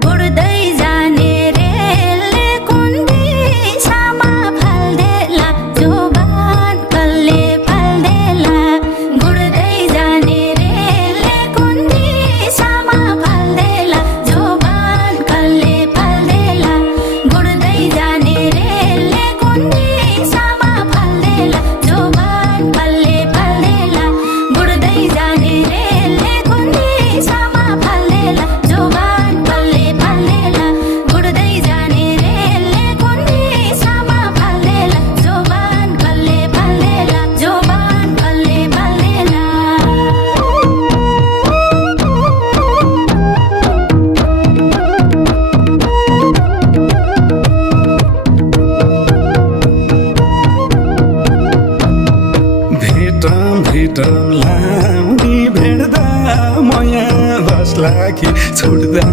गुड्दै जाने रेलले कुन दिशामा फाल्देला जुबान कसले फाल्देला गुड्दै जाने रेलले कुन दिशामा फाल्देला जुबान कसले फाल्देला गुड्दै जाने रेलले कुन दिशामा फाल्देला जुबान कसले फाल्देला गुड्दै जाने रेलले कुन दिशामा फाल्देला जुबान कसले फाल्देला गुड्दै जाने रेलले कुन दिशामा फाल्देला जुबान कसले फाल्देला जुबान कसले फाल्देला भेटौँ लाउनी भेट्दा माया बस्ला कि छुट्दा